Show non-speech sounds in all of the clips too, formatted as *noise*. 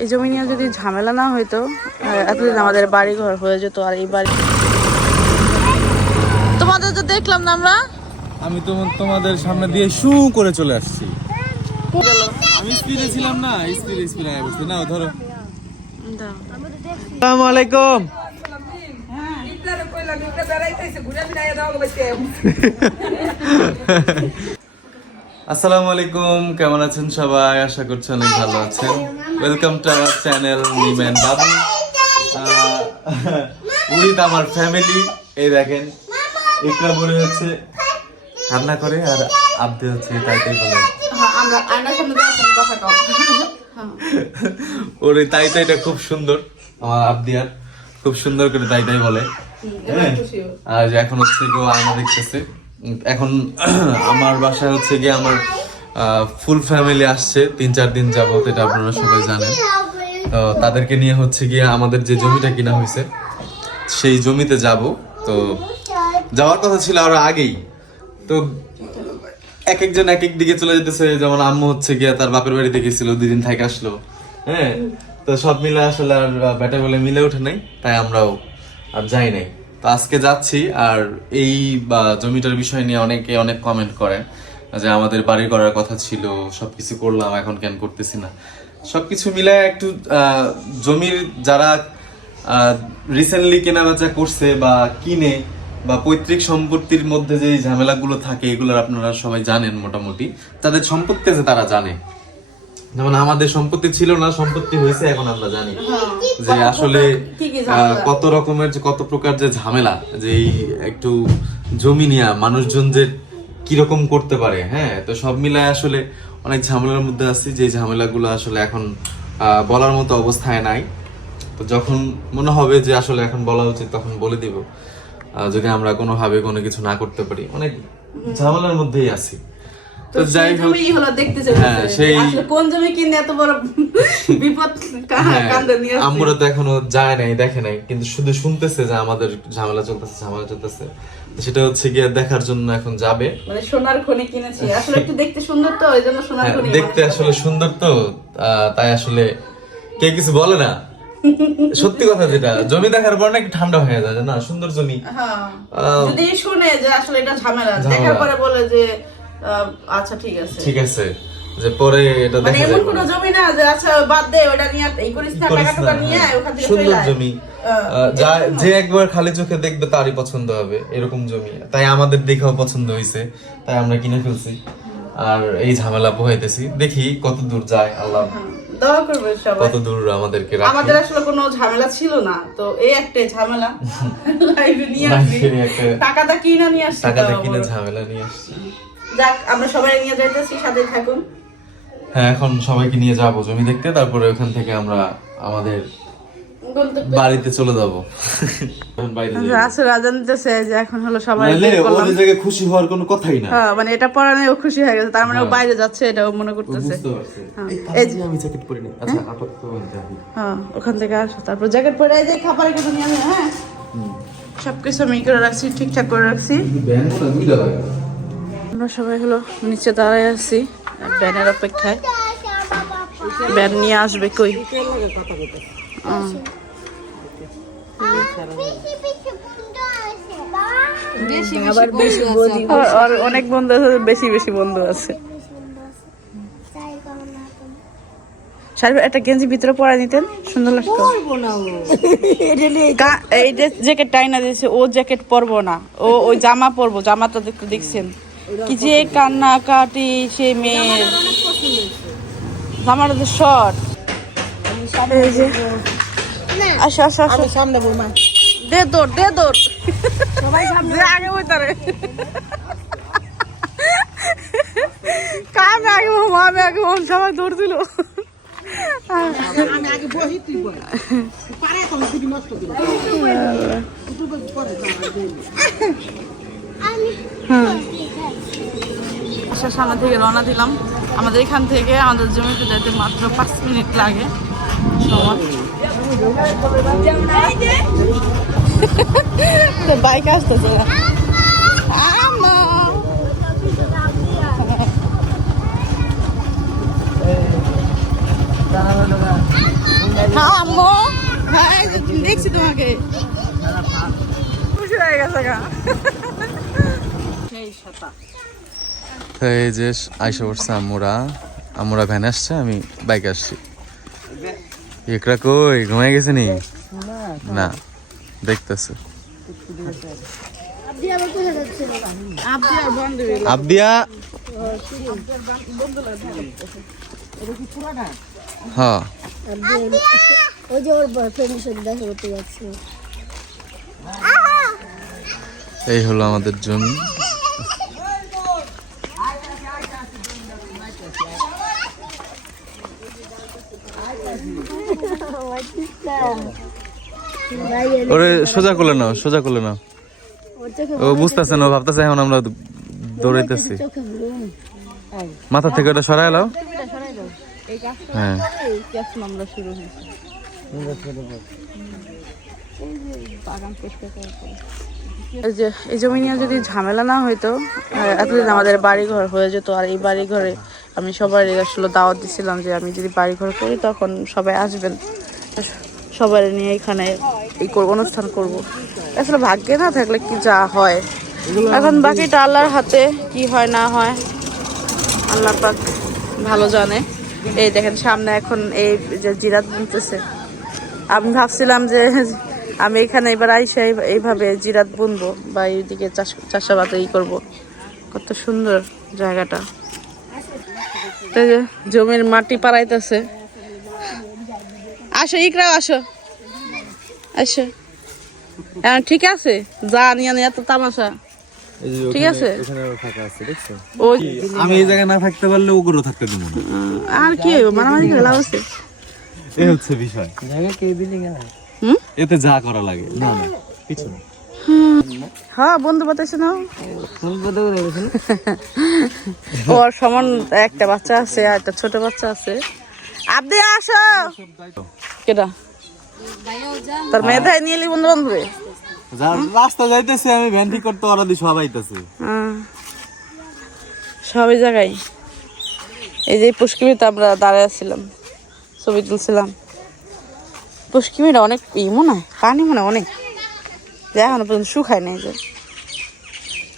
এই জমি নিয়ে যদি ঝামেলা না হইতো এতদিন আমাদের বাড়ি ঘর হয়ে যেত আর এই বাড়ি তোমাদের তো দেখলাম না আমরা? আমি তো তোমাদের সামনে দিয়ে শু করে চলে আসছি। আমি স্পিডে ছিলাম না স্পিডে স্পিডে আগে বসতে না ধরো। দাও। আসসালামু আলাইকুম। আসসালামু আলাইকুম কেমন আছেন সবাই? আশা করছি অনেক ভালো আছেন। ওয়েলকাম টু আওয়ার চ্যানেল নিমেন বাবু উইথ আমার ফ্যামিলি এই দেখেন একরা বলে হচ্ছে কান্না করে আর আব্দে হচ্ছে তাই তাই বলে। হ্যাঁ, আমরা আয়নার সামনে কথা কও। *laughs* ওর তাই তাইটা খুব সুন্দর। আমার আবদিয়ার খুব সুন্দর করে তাই তাই বলে। হ্যাঁ। আর এখন হচ্ছে কেউ আয়না দেখতেছে। এখন *clears throat* আমার বাসায় হচ্ছে গিয়ে আমার ফুল ফ্যামিলি আসছে, তিন চার দিন যাবত, এটা আপনারা সবাই জানেন। তো তাদেরকে নিয়ে হচ্ছে গিয়ে আমাদের যে জমিটা কিনা হয়েছে, সেই জমিতে যাব। তো যাওয়ার কথা ছিল আরও আগেই। তো এক একজন এক এক দিকে চলে যেতেছে, যেমন আম্মু হচ্ছে গিয়ে তার বাপের বাড়িতে গেছিল দুই দিন থেকে আসলো। হ্যাঁ তো সব মিলে আসলে আর ব্যাটা বলে মিলে ওঠে নাই, তাই আমরাও আর যাই নাই। তো আজকে যাচ্ছি, আর এই, বা, জমিটার বিষয় নিয়ে অনেকে অনেক কমেন্ট করে যে আমাদের বাড়ি করার কথা ছিল সবকিছু করলাম এখন কেন করতেছি না? সবকিছু মিলে একটু আহ, জমির যারা রিসেন্টলি কেনা বেচা করছে বা কিনে বা পৈতৃক সম্পত্তির মধ্যে যে ঝামেলাগুলো থাকে এগুলোর আপনারা সবাই জানেন মোটামুটি। তাদের সম্পত্তি আছে তারা জানে। যেমন আমাদের সম্পত্তি ছিল না সম্পত্তি হয়েছে এখন আমরা জানি। যে আসলে কত রকমের যে কত প্রকার যে ঝামেলা যে একটু জমি নিয়ে মানুষজন যে কীরকম করতে পারে হ্যাঁ? তো সব মিলায় আসলে অনেক ঝামেলার মধ্যে আছি যে ঝামেলাগুলো আসলে এখন বলার মতো অবস্থায় নাই। তো যখন মনে হবে যে আসলে এখন বলা উচিত তখন বলে দিব। যদি আমরা কোনোভাবে কোনো কিছু না করতে পারি অনেক ঝামেলার মধ্যেই আছি। তো যাই হোক হলো দেখতে সেই- আসলে কোন জমি কিনে এত বড় বিপদ কান্দে নিয়ে আসছে? তো এখনও যায় নাই দেখে নাই কিন্তু শুধু শুনতেছে যে আমাদের ঝামেলা চলতেছে ঝামেলা চলতেছে। সেটা হচ্ছে গিয়ে দেখার জন্য এখন যাবে। মানে সোনার খনি কিনেছি। আসলে একটু দেখতে সুন্দর তো ওই জন্য সোনার খনি দেখতে আসলে সুন্দর তো তাই আসলে কে কিছু বলে না। সত্যি কথা যেটা জমি দেখার পর না একটু ঠান্ডা হয়ে যায় না সুন্দর জমি। হ্যাঁ। যদি শুনে যে আসলে এটা ঝামেলা। দেখার পরে বলে যে আচ্ছা ঠিক আছে। ঠিক আছে যে পরে এটা মানে দেখা যাবে। কোনো। জমি না যে আচ্ছা বাদ দে ওটা নিয়ে এই করিস না নিয়ে হ্যাঁ। ওখান থেকে সুন্দর জমি। যা- একবার খালি চোখে দেখবে তারই পছন্দ হবে এরকম জমি। তাই আমাদের দেখেও পছন্দ হয়েছে তাই আমরা কিনে ফেলছি। আর এই ঝামেলা পোহাইতেছি। দেখি কত দূর যায় আল্লাহ হ্যাঁ, দোয়া করবে সবাই। কত দূর আমাদেরকে রাখে। আমাদের আসলে কোনো ঝামেলা ছিল না তো এই একটাই ঝামেলা। *laughs* লাইভে নিয়ে আসছি একটা- টাকাটা কিনে নিয়ে আসছি টাকাটা কিনে ঝামেলা নিয়ে আসছি। যাক আমরা সবাই নিয়ে যাইতেছি সাথে থাকুন। হ্যাঁ এখন সবাইকে নিয়ে যাব জমি দেখতে তারপরে ওখান থেকে আমরা আমাদের বাড়িতে চলে যাব। এখন বাইরে যাব। আসলে রাজান দিতেছে যে এখন হলো সবাই ওদের খুশি হওয়ার কোনো কথাই না। হ্যাঁ মানে এটা পড়ানো ও খুশি হয়ে গেছে তার মানে ও হ্যাঁ। বাইরে যাচ্ছে এটা ও মনে করতেছে। হ্যাঁ। এই এই আমি জ্যাকেট পরে নিই। আচ্ছা আপাতত হ্যাঁ ওখান থেকে আসো তারপর জ্যাকেট পরে এই যে খাবার কিছু নিয়ে আসো হ্যাঁ। সবকিছু আমি করে রাখছি ঠিকঠাক করে রাখছি। ব্যান্ডটা দুইটা লাগে আমরা সবাই হলো নিচে দাঁড়ায় আছি, ব্যানের অপেক্ষায়। ব্যান নিয়ে আসবে কই? অনেক বন্ধু আছে, বেশি বেশি বন্ধু আছে। শাড়ি একটা গেঞ্জি ভিতরে পরা নিতেন, সুন্দর লাগতো। এই জ্যাকেট টাইনা দিয়েছে, ও জ্যাকেট পরবো না, ও ওই জামা পরবো, জামাটা দেখতে দেখছেন। যে কান্না কাটি সে মেয়ের জামাটা তো শর্ট আসো আসো আসো। সামনে দে দৌড় দে দৌড়। আগে বইতারে কামে আগে বম আমি আগে বম সবাই দৌড় দিল। আমি আগে বহি তুই বল পারে তো শুধু নষ্ট করে। তুই করে বাসার সামনে থেকে রওনা দিলাম। আমাদের এখান থেকে আমাদের জমিতে যেতে মাত্র পাঁচ মিনিট লাগে। বাইক আসতেছে। হ্যাঁ হ্যাঁ দেখছি তোমাকে। খুশি হয়ে গেছে গা। এই যে আইসা পড়ছে আমরা আমরা ভ্যান আসছে আমি বাইক আসছি। একরা কই ঘুমাই গেছে নি? না দেখতেছে। আপনি আর আবদিয়া? হ্যাঁ। ওই যে ওর বয়ফ্রেন্ডের সাথে দেখা করতে যাচ্ছিল এই হলো আমাদের জমি ভাই ওরে, সোজা করলে নাও, সোজা করলে নাও। ও বুঝতেছে না ভাবতেছে এখন আমরা দৌড়াইতেছি। মাথা থেকে ওটা সরাই লাও হ্যাঁ। যে, এই জমি নিয়ে যদি ঝামেলা না হইতো এতদিন আমাদের বাড়ি ঘর হয়ে যেত, আর এই বাড়ি ঘরে আমি সবাই আসলে দাওয়াত দিছিলাম যে আমি যদি বাড়ি ঘর করি তখন সবাই আসবেন। সবাই নিয়ে এখানে এই অনুষ্ঠান করব। আসলে ভাগ্যে না থাকলে কি যা হয়। এখন বাকিটা আল্লাহর হাতে কি হয় না হয়, আল্লাহ পাক ভালো জানে। এই দেখেন সামনে এখন এই যে জিরাত বুনতেছে। আমি ভাবছিলাম যে আমি এখানে এবার আইসা এইভাবে জিরাত বুনবো বা এইদিকে চাষ চাষাবাদ ই করব। কত সুন্দর জায়গাটা। জমির মাটি পাড়াইতেছে। আসো ইকরা আসো। আসো। হ্যাঁ ঠিক আছে। যা নিয়ে নিয়ে এত তামাশা। ঠিক আছে? ওই আমি এই জায়গায় না থাকতে পারলে ওগুলো থাকতে দিব আর কি মারামারি করে লাভ আছে এই হচ্ছে বিষয়। হুম? এতে যা করা লাগে। না না কিছু না। হ্যাঁ বন্ধু *laughs* ওর সমান একটা বাচ্চা আছে আর একটা ছোট বাচ্চা আছে। আপনি আসো। কেটা তোর মেয়ে নিয়ে এলি বন্ধু বান্ধবে রাস্তা যাইতেছে আমি ভ্যান ঠিক করতে ওরা দিয়ে সবাই আইতাছে। হ্যাঁ। সবই জায়গায়। এই যে পুষ্কিমিতে আমরা দাঁড়ায় ছিলাম ছবি তুলছিলাম। পুষ্কিমিটা অনেক ই মনে হয় পানি মনে অনেক যে এখনও পর্যন্ত শুকায় নাই যে।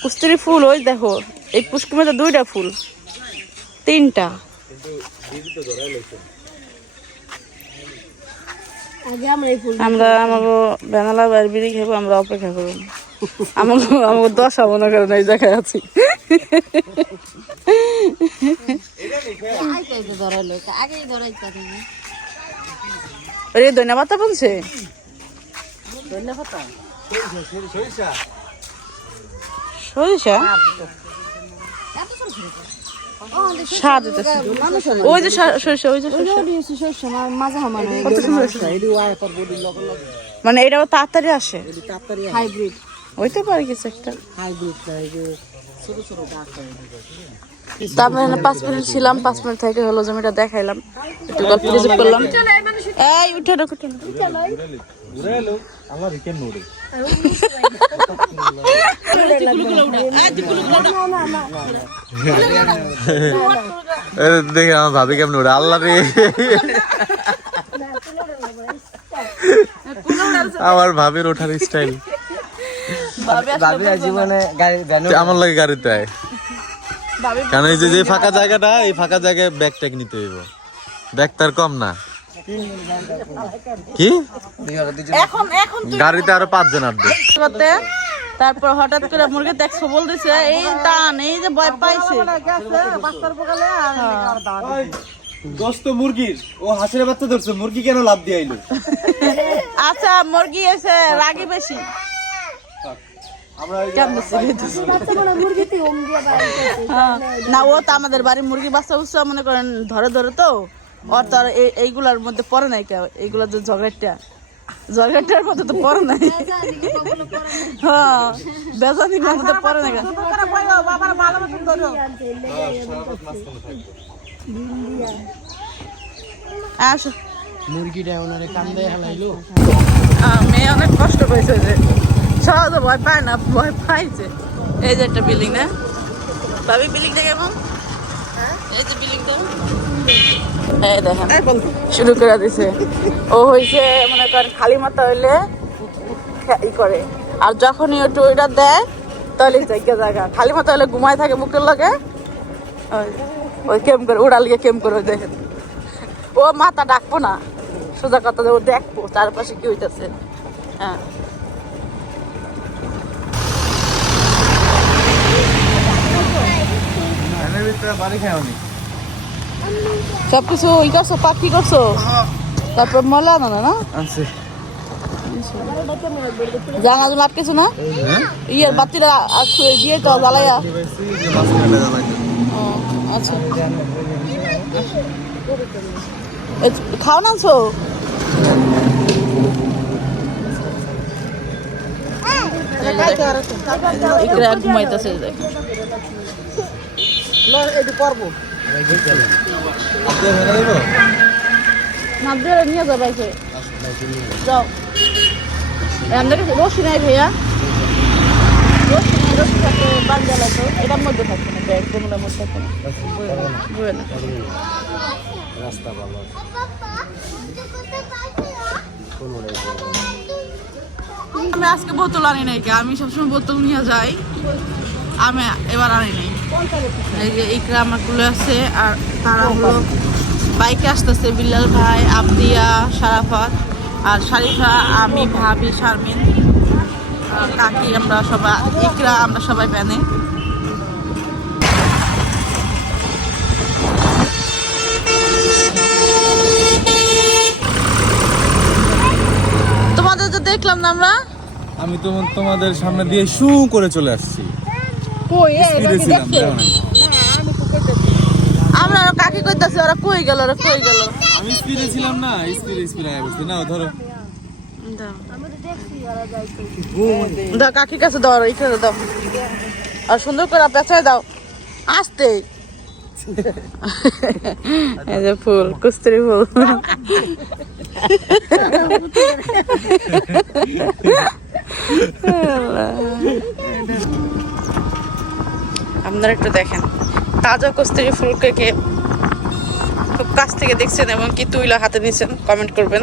কুস্তুরি ফুল ওই দেখো এই পুষ্কিমিতে দুইটা ফুল। তিনটা। আমরা এই ফুল আমরা আমাকে বেনালা বাইর বিড়ি খাব আমরা অপেক্ষা করব আমাকে আমাকে দশা মনে করেন এই জায়গায় আছি। আগেই ধরাইতে রে ধন্যবাদ বলছে। সরিষা মানে এটাও তাড়াতাড়ি আসে। হাইব্রিড হইতে পারে কিছু একটা। তারপরে পাঁচ মিনিট ছিলাম পাঁচ মিনিট থেকে হলো জমিটা দেখাইলাম। একটু গল্প করলাম। এই, উঠে না আমার রিকেন নোড়ে দেখে আমার ভাবি কেমন ওরে আল্লাহ রে। আমার ভাবির ওঠার স্টাইল ভাবি জীবনে গাড়ি আমার লাগে গাড়িতে আয় কারণ এই যে যে ফাঁকা জায়গাটা এই ফাঁকা জায়গায় ব্যাগ ট্যাগ নিতে হইব। ব্যাগ তার কম না। কি? এখন এখন গাড়িতে আরও পাঁচজন করতে তারপর হঠাৎ করে মুরগি দেখছ বলতেছে এই টান এই যে ভয় পাইছে। দোস্ত মুরগির ও হাসির বাচ্চা ধরছে মুরগি কেন লাভ দিয়ে আইলো? আচ্ছা মুরগি এসে রাগি বেশি। না ও তো আমাদের বাড়ির মুরগি বাচ্চা উৎসব মনে করেন ধরে ধরে তো। ওর তো আর এইগুলার মধ্যে পড়ে নাই কেউ। এইগুলা যে ঝগড়াটা ঝগড়াটার মধ্যে তো পড়ে নাই। হ্যাঁ বেজানির মধ্যে পড়ে নাই। আসো। মুরগিটা ওনারে কান্দে হালাইলো। মেয়ে অনেক কষ্ট পেয়েছে যে। সহজে ভয় পায় না ভয় পাইছে এই যে একটা বিল্ডিং না? ভাবি বিল্ডিংটা কেমন এই যে বিল্ডিংটা। এই দেখেন শুরু করে দিছে। ও হইছে মনে করেন খালি মাথা হইলে ই করে। আর যখনই ও টুইটা দেয় তাহলে জায়গা জায়গা। খালি মাথা হলে ঘুমায় থাকে বুকের লগে। ওই- কেম করে উড়াল গিয়ে কেম করে দেখেন। ও মাথা ডাকবো না। সোজা কথা ও দেখব চারপাশে কি হইতেছে। হ্যাঁ। বাড়ি খাই অনেক সব কিছু ই করছ পাখি করছ? তারপর মলা না না আছে। জানা জানা আটকেছো না? ইয়ের বাতিরা আজকে দিয়ে তো জ্বালাইয়া। আচ্ছা। খাও না আনছো ইকরা ঘুমাইতেছে নিয়ে যাও আমাদের কাছে রশি নাই ভাইয়া? রশি নাই রশি থাকে বাঙ্গালা তো এটার মধ্যে থাকবে না ব্যাগ কোনোটার মধ্যে থাকবে না। বুঝবে না। আমি আজকে বোতল আনি নাই কে? আমি সবসময় বোতল নিয়ে যাই। আমি এবার আনি নাই। এই যে আর হলো বাইকে আসতেছে বিল্লাল ভাই, আবদিয়া, সারাফাত, আর আমি, ভাবি, শারমিন কাকি, আমরা সবাই, ইকরা, আমরা সবাই প্যানে তোমাদের তো দেখলাম না আমরা? আমি তো তোমাদের সামনে দিয়ে শু করে চলে আসছি। আমরা কাকি কইতাছি? ওরা কই গেল ওরা কই গেল? আমি স্পিডে ছিলাম না স্পিডে স্পিডে আগে বসছি নাও ধরো। দাও। কাকির কাছে দাও এখানে দাও। আর সুন্দর করে পেঁচায় দাও। আসতে। এই যে ফুল কুস্তুরি ফুল। *laughs* আপনারা একটু দেখেন। তাজা কস্তুরি ফুলকে খুব কাছ থেকে দেখছেন এবং কি তুইলা হাতে নিছেন কমেন্ট করবেন।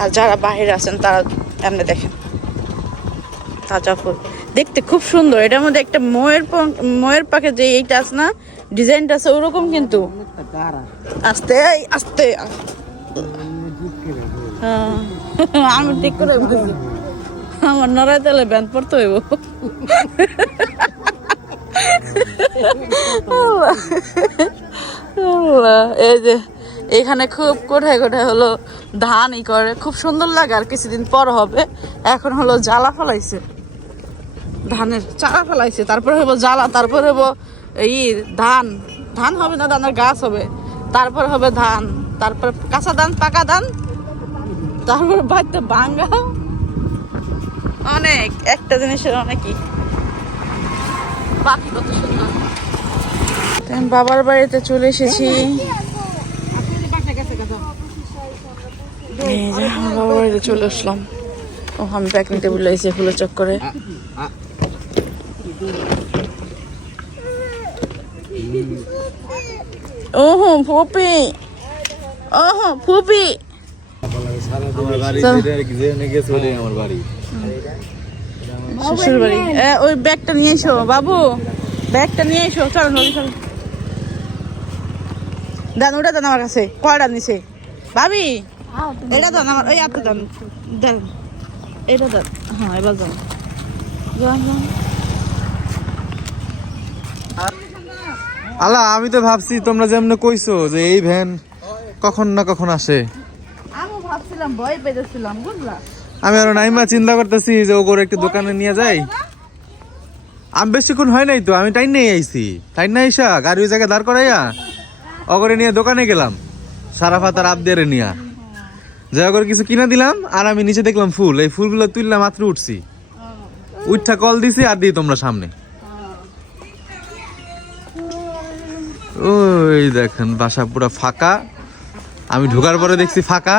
আর যারা বাইরে আছেন তারা এমনি দেখেন। তাজা ফুল। দেখতে খুব সুন্দর। এটার মধ্যে একটা ময়ের ময়ের পাখে যে এইটা আছে না ডিজাইনটা আছে ওরকম কিন্তু। আস্তে আস্তে। হ্যাঁ, আমি ঠিক করে আমার নড়াই তাহলে ব্যান পড়তে হইব। এই যে এখানে খুব কোঠায় কোঠায় হলো ধান ই করে, খুব সুন্দর লাগে আর কিছুদিন পর হবে। এখন হলো জ্বালা ফলাইছে। ধানের চারা ফেলাইছে, তারপরে হব জ্বালা, তারপরে হব এই ধান। ধান হবে না, ধানের গাছ হবে। তারপর হবে ধান, তারপর কাঁচা ধান, পাকা ধান, তারপর বাড়িতে ভাঙ্গা। অনেক, একটা জিনিসের অনেকই বাকি কত সুন্দর। আমি বাবার বাড়িতে চলে এসেছি। এই যে আমার বাবার বাড়িতে চলে আসলাম। ও আমি ব্যাগ নিতে ভুলে গেছি ফুলের চক্করে ওহো ফুপি। ওহো ফুপি। আমার বাড়ি চল। যেটা যেখানে গেছে ওটাই আমার বাড়ি। শ্বশুর বাড়ি ওই ব্যাগটা নিয়ে এসো বাবু। ব্যাগটা নিয়ে এসো চলো নদী চলো। দেন ওটা দেন আমার কাছে কয়টা নিছে? ভাবি এটা দেন আমার ওই আপনি দেন দেন। এটা দেন হ্যাঁ এবার দেন। যান, যান। আলা আমি তো ভাবছি তোমরা যেমন কইছো যে এই ভ্যান কখন না কখন আসে। আমিও ভাবছিলাম ভয় পেতেছিলাম বুঝলা? আমি আরও নাইমা চিন্তা করতেছি যে ও করে একটু দোকানে নিয়ে যাই। আমি বেশিক্ষণ হয় নাই তো, আমি টাইম নিয়ে আইছি। টাইম না আইসা, গাড়ি ওই জায়গায় দাঁড় করাইয়া অগরে নিয়ে দোকানে গেলাম, সারা ফাতার আপ দিয়ে নিয়া। যা করে কিছু কিনা দিলাম, আর আমি নিচে দেখলাম ফুল। এই ফুলগুলো তুললাম মাত্র উঠছি। উঠা কল দিছি আর দিই তোমরা সামনে। ওই দেখেন, বাসা পুরো ফাঁকা। আমি ঢোকার পরে দেখছি ফাঁকা।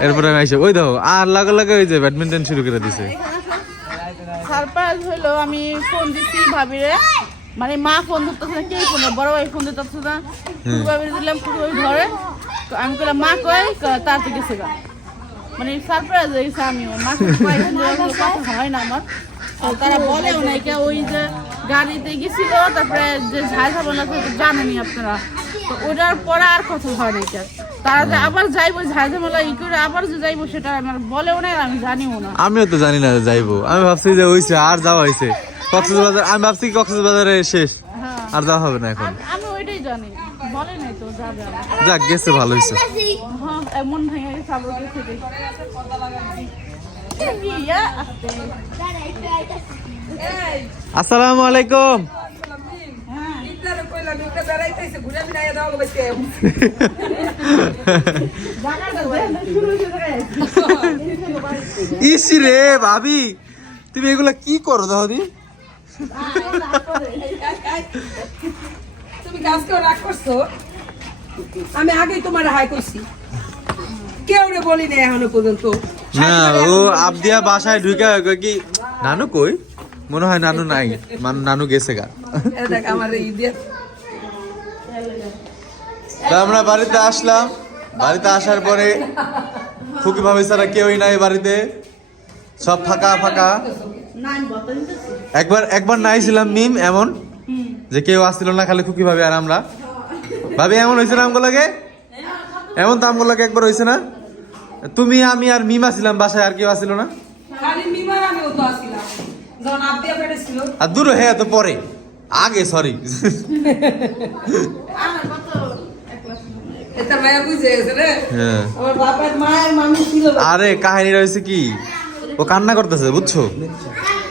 এরপরে আমি আইসা ওই দেখো আর লাগে লাগে ওই যে ব্যাডমিন্টন শুরু করে দিছে। সারপ্রাইজ হলো আমি ফোন দিছি ভাবিরে। মানে মা ফোন ধরতেছে না কেউ ফোন বড় ভাই ফোন ধরতেছে না। ফুটু ভাই দিলাম ফুটু ভাই ধরে। তো আমি বললাম মা কয় ক- তার থেকে গেছে গা। মানে সারপ্রাইজ হয়ে গেছে আমিও। মা কথা হয় না আমার। তারা বলেও নাই কে ওই যে গাড়িতে গেছিল তারপরে যে ঝাল ঝামেলা তো জানেনি আপনারা। তো ওটার পরে আর কথা হয় নাই কে। তারা যে আবার যাইবো ঝাল ঝামেলা ই করে আবার যে যাইবো সেটা আমার বলেও নাই আমি জানিও না। আমিও তো জানি না যাইবো। আমি ভাবছি যে হইছে আর যাওয়া হয়েছে কক্সবাজার আমি ভাবছি কক্সবাজারে শেষ হ্যাঁ। আর যাওয়া হবে না এখন। আমি- ওইটাই জানি বলে নাই তো যা যা। যাক গেছে ভালো হয়েছে হ্যাঁ এমন ভেঙে গেছে আবার গেছে। আসসালামু আলাইকুম। ইসি রে ভাবি তুমি এগুলা কি করো দাদি তুমি গাছকেও রাগ করছ? আমি আগেই তোমার হাই করছি কেউ রে বলি না এখনও পর্যন্ত। না ও আবদিয়া বাসায় ঢুকে কি নানু কই? মনে হয় নানু নাই নানু গেছে গা। দেখ আমার এই তা আমরা বাড়িতে আসলাম। বাড়িতে আসার পরে খুকি ভাবি ছাড়া কেউই নাই বাড়িতে। সব ফাঁকা ফাঁকা। একবার একবার নাইছিলাম মিম এমন যে কেউ আসছিল না খালি খুকি ভাবি আর আমরা। ভাবি এমন হয়েছে না আমগুলোকে? এমন তো আমগুলোকে একবার হয়েছে না? তুমি আমি আর মিম আসছিলাম বাসায় আর কেউ আসছিল না? আর দূর হ্যাঁ তো পরে। আগে সরি হ্যাঁ। আরে কাহিনী রয়েছে কি? ও কান্না করতেছে বুঝছ?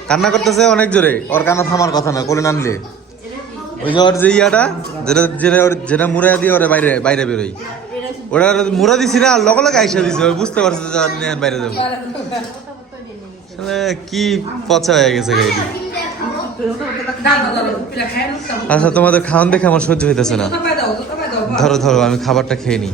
কান্না করতেছে অনেক জোরে। ওর কান্না থামার কথা না কোলে নানলে ওই যে ওর যে ইয়াটা যেটা যেটা ওর যেটা মুড়া দিয়ে ওরে বাইরে বাইরে বেরোই ওরা মুড়া দিছি না আর লগে লগে আইসা দিছে। বুঝতে পারছে যে বাইরে যাব। কি পচা হয়ে গেছে গাড়ি আচ্ছা তোমাদের খাওয়ান দেখে আমার সহ্য হইতেছে না। ধরো ধরো আমি খাবারটা খেয়ে নিই।